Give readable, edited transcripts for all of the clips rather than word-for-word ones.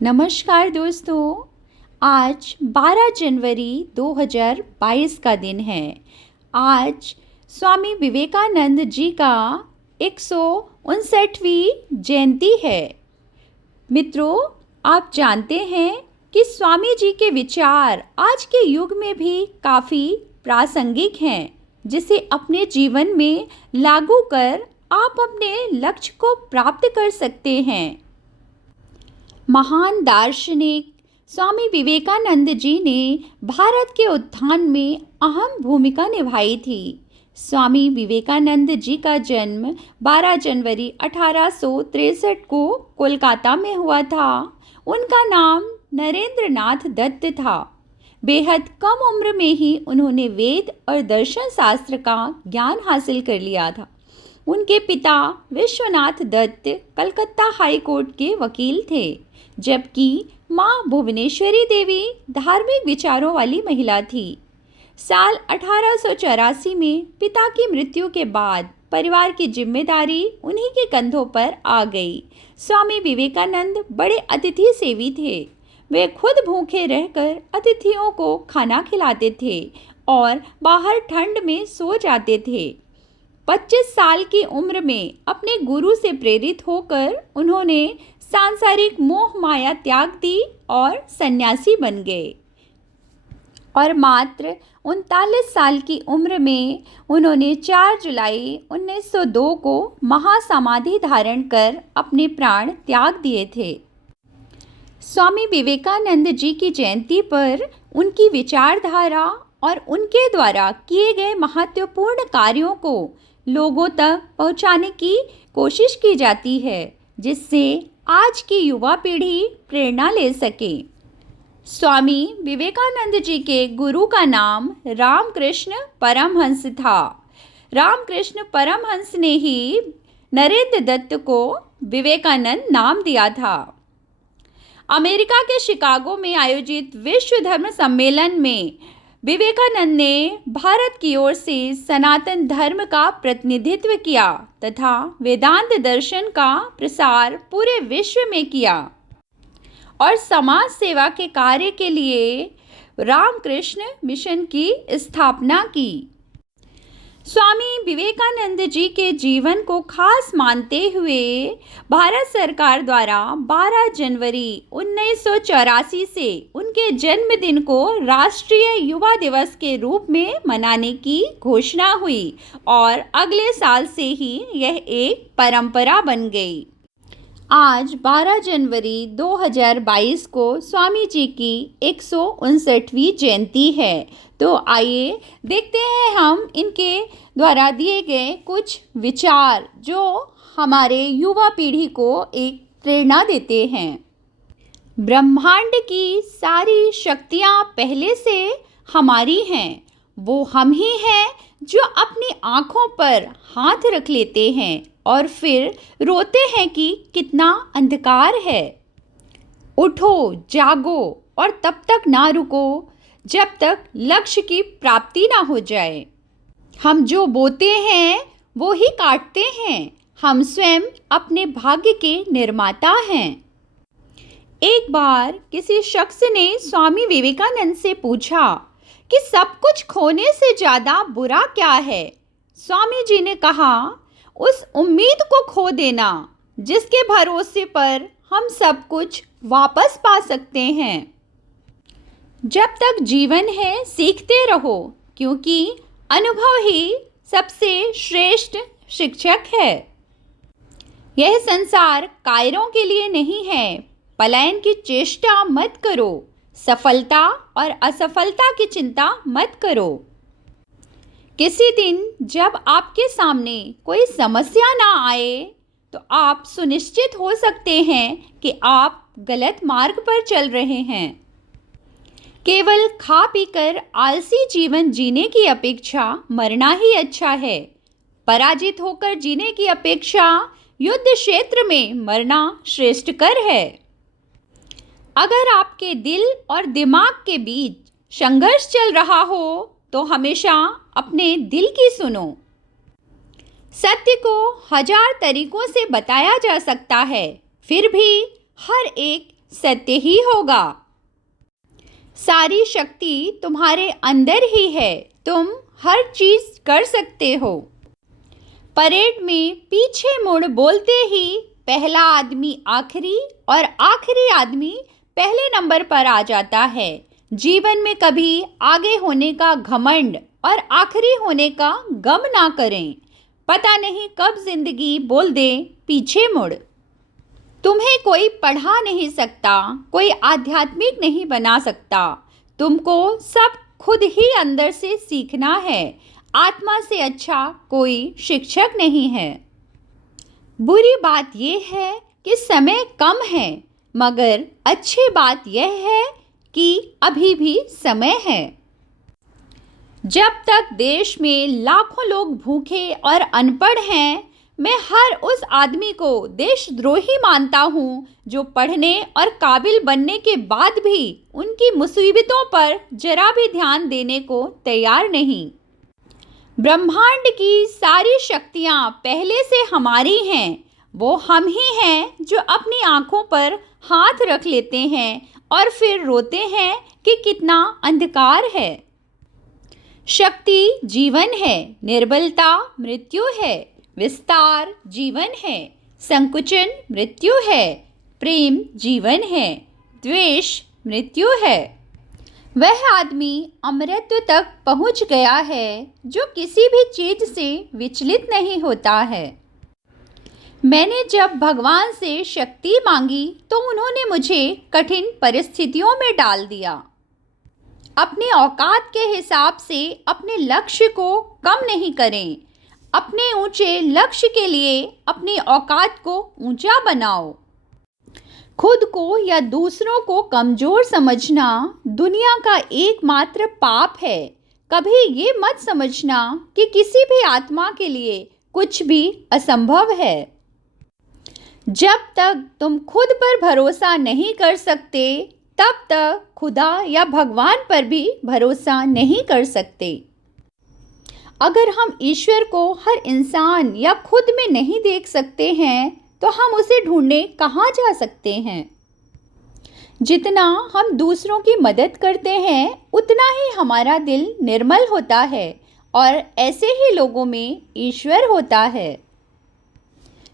नमस्कार दोस्तों। आज 12 जनवरी 2022 का दिन है। आज स्वामी विवेकानंद जी का 159वीं जयंती है। मित्रों, आप जानते हैं कि स्वामी जी के विचार आज के युग में भी काफ़ी प्रासंगिक हैं, जिसे अपने जीवन में लागू कर आप अपने लक्ष्य को प्राप्त कर सकते हैं। महान दार्शनिक स्वामी विवेकानंद जी ने भारत के उत्थान में अहम भूमिका निभाई थी। स्वामी विवेकानंद जी का जन्म 12 जनवरी 1863 को कोलकाता में हुआ था। उनका नाम नरेंद्र नाथ दत्त था। बेहद कम उम्र में ही उन्होंने वेद और दर्शन शास्त्र का ज्ञान हासिल कर लिया था। उनके पिता विश्वनाथ दत्त कलकत्ता हाई कोर्ट के वकील थे, जबकि मां भुवनेश्वरी देवी धार्मिक विचारों वाली महिला थी। साल 1884 में पिता की मृत्यु के बाद परिवार की जिम्मेदारी उन्हीं के कंधों पर आ गई। स्वामी विवेकानंद बड़े अतिथि सेवी थे। वे खुद भूखे रहकर अतिथियों को खाना खिलाते थे और बाहर ठंड में सो जाते थे। 25 साल की उम्र में अपने गुरु से प्रेरित होकर उन्होंने सांसारिक मोह माया त्याग दी और सन्यासी बन गए और मात्र 39 साल की उम्र में उन्होंने 4 जुलाई 1902 को महासमाधि धारण कर अपने प्राण त्याग दिए थे। स्वामी विवेकानंद जी की जयंती पर उनकी विचारधारा और उनके द्वारा किए गए महत्वपूर्ण कार्यों को लोगों तक पहुंचाने की कोशिश की जाती है, जिससे आज की युवा पीढ़ी प्रेरणा ले सके। स्वामी विवेकानंद जी के गुरु का नाम रामकृष्ण परमहंस था। रामकृष्ण परमहंस ने ही नरेंद्र दत्त को विवेकानंद नाम दिया था। अमेरिका के शिकागो में आयोजित विश्व धर्म सम्मेलन में विवेकानंद ने भारत की ओर से सनातन धर्म का प्रतिनिधित्व किया तथा वेदांत दर्शन का प्रसार पूरे विश्व में किया और समाज सेवा के कार्य के लिए रामकृष्ण मिशन की स्थापना की। स्वामी विवेकानंद जी के जीवन को खास मानते हुए भारत सरकार द्वारा 12 जनवरी 1984 से उनके जन्मदिन को राष्ट्रीय युवा दिवस के रूप में मनाने की घोषणा हुई और अगले साल से ही यह एक परंपरा बन गई। आज 12 जनवरी 2022 को स्वामी जी की 159वीं जयंती है। तो आइए देखते हैं हम इनके द्वारा दिए गए कुछ विचार जो हमारे युवा पीढ़ी को एक प्रेरणा देते हैं। ब्रह्मांड की सारी शक्तियाँ पहले से हमारी हैं। वो हम ही हैं जो अपनी आँखों पर हाथ रख लेते हैं और फिर रोते हैं कि कितना अंधकार है। उठो, जागो और तब तक ना रुको जब तक लक्ष्य की प्राप्ति ना हो जाए। हम जो बोते हैं वो ही काटते हैं। हम स्वयं अपने भाग्य के निर्माता हैं। एक बार किसी शख्स ने स्वामी विवेकानंद से पूछा कि सब कुछ खोने से ज़्यादा बुरा क्या है। स्वामी जी ने कहा, उस उम्मीद को खो देना जिसके भरोसे पर हम सब कुछ वापस पा सकते हैं। जब तक जीवन है सीखते रहो, क्योंकि अनुभव ही सबसे श्रेष्ठ शिक्षक है। यह संसार कायरों के लिए नहीं है। पलायन की चेष्टा मत करो। सफलता और असफलता की चिंता मत करो। किसी दिन जब आपके सामने कोई समस्या ना आए तो आप सुनिश्चित हो सकते हैं कि आप गलत मार्ग पर चल रहे हैं। केवल खा पीकर आलसी जीवन जीने की अपेक्षा मरना ही अच्छा है। पराजित होकर जीने की अपेक्षा युद्ध क्षेत्र में मरना श्रेष्ठकर है। अगर आपके दिल और दिमाग के बीच संघर्ष चल रहा हो तो हमेशा अपने दिल की सुनो। सत्य को 1000 तरीकों से बताया जा सकता है, फिर भी हर एक सत्य ही होगा। सारी शक्ति तुम्हारे अंदर ही है, तुम हर चीज कर सकते हो। परेड में पीछे मुड़ बोलते ही पहला आदमी आखिरी और आखिरी आदमी पहले नंबर पर आ जाता है। जीवन में कभी आगे होने का घमंड और आखिरी होने का गम ना करें। पता नहीं कब जिंदगी बोल दे पीछे मुड़। तुम्हें कोई पढ़ा नहीं सकता, कोई आध्यात्मिक नहीं बना सकता। तुमको सब खुद ही अंदर से सीखना है। आत्मा से अच्छा कोई शिक्षक नहीं है। बुरी बात यह है कि समय कम है, मगर अच्छी बात यह है कि अभी भी समय है। जब तक देश में लाखों लोग भूखे और अनपढ़ हैं, मैं हर उस आदमी को देशद्रोही मानता हूँ जो पढ़ने और काबिल बनने के बाद भी उनकी मुसीबतों पर जरा भी ध्यान देने को तैयार नहीं। ब्रह्मांड की सारी शक्तियाँ पहले से हमारी हैं। वो हम ही हैं जो अपनी आँखों पर हाथ रख लेते हैं और फिर रोते हैं कि कितना अंधकार है। शक्ति जीवन है, निर्बलता मृत्यु है, विस्तार जीवन है, संकुचन मृत्यु है, प्रेम जीवन है, द्वेष मृत्यु है। वह आदमी अमृत तक पहुंच गया है जो किसी भी चीज से विचलित नहीं होता है। मैंने जब भगवान से शक्ति मांगी तो उन्होंने मुझे कठिन परिस्थितियों में डाल दिया। अपनी औकात के हिसाब से अपने लक्ष्य को कम नहीं करें। अपने ऊंचे लक्ष्य के लिए अपनी औकात को ऊंचा बनाओ। खुद को या दूसरों को कमज़ोर समझना दुनिया का एकमात्र पाप है। कभी ये मत समझना कि किसी भी आत्मा के लिए कुछ भी असंभव है। जब तक तुम खुद पर भरोसा नहीं कर सकते, तब तक खुदा या भगवान पर भी भरोसा नहीं कर सकते। अगर हम ईश्वर को हर इंसान या खुद में नहीं देख सकते हैं, तो हम उसे ढूंढने कहाँ जा सकते हैं। जितना हम दूसरों की मदद करते हैं, उतना ही हमारा दिल निर्मल होता है और ऐसे ही लोगों में ईश्वर होता है।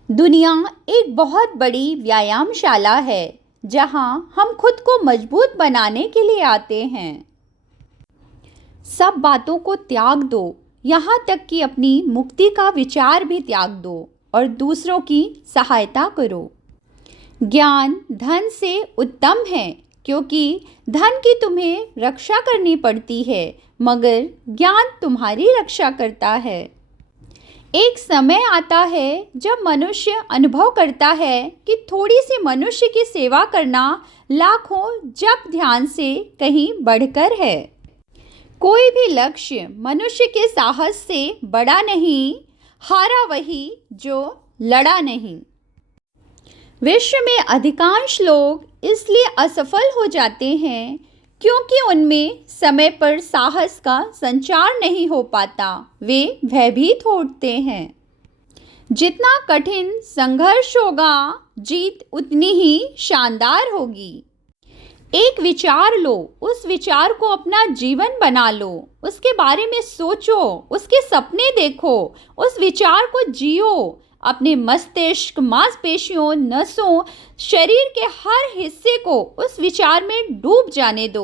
दुनिया एक बहुत बड़ी व्यायामशाला है जहाँ हम खुद को मजबूत बनाने के लिए आते हैं। सब बातों को त्याग दो, यहाँ तक कि अपनी मुक्ति का विचार भी त्याग दो और दूसरों की सहायता करो। ज्ञान धन से उत्तम है, क्योंकि धन की तुम्हें रक्षा करनी पड़ती है, मगर ज्ञान तुम्हारी रक्षा करता है। एक समय आता है जब मनुष्य अनुभव करता है कि थोड़ी सी मनुष्य की सेवा करना लाखों जप ध्यान से कहीं बढ़कर है। कोई भी लक्ष्य मनुष्य के साहस से बड़ा नहीं, हारा वही जो लड़ा नहीं। विश्व में अधिकांश लोग इसलिए असफल हो जाते हैं क्योंकि उनमें समय पर साहस का संचार नहीं हो पाता। वे भयभीत हो उठते हैं। जितना कठिन संघर्ष होगा, जीत उतनी ही शानदार होगी। एक विचार लो, उस विचार को अपना जीवन बना लो, उसके बारे में सोचो, उसके सपने देखो, उस विचार को जियो। अपने मस्तिष्क, मांसपेशियों, नसों, शरीर के हर हिस्से को उस विचार में डूब जाने दो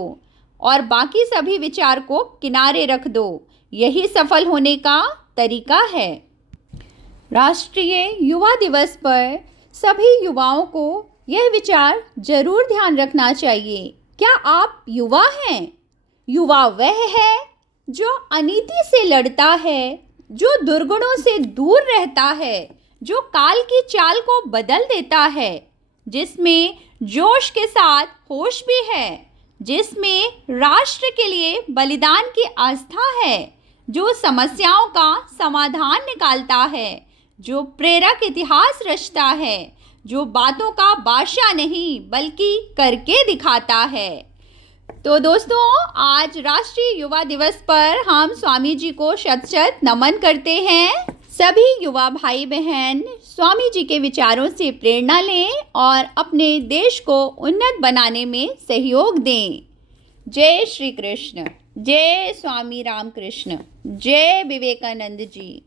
और बाकी सभी विचार को किनारे रख दो। यही सफल होने का तरीका है। राष्ट्रीय युवा दिवस पर सभी युवाओं को यह विचार जरूर ध्यान रखना चाहिए। क्या आप युवा हैं? युवा वह है जो अनीति से लड़ता है, जो दुर्गुणों से दूर रहता है, जो काल की चाल को बदल देता है, जिसमें जोश के साथ होश भी है, जिसमें राष्ट्र के लिए बलिदान की आस्था है, जो समस्याओं का समाधान निकालता है, जो प्रेरक इतिहास रचता है, जो बातों का बादशाह नहीं बल्कि करके दिखाता है। तो दोस्तों, आज राष्ट्रीय युवा दिवस पर हम स्वामी जी को शत शत नमन करते हैं। सभी युवा भाई बहन स्वामी जी के विचारों से प्रेरणा लें और अपने देश को उन्नत बनाने में सहयोग दें। जय श्री कृष्ण। जय स्वामी रामकृष्ण। जय विवेकानंद जी।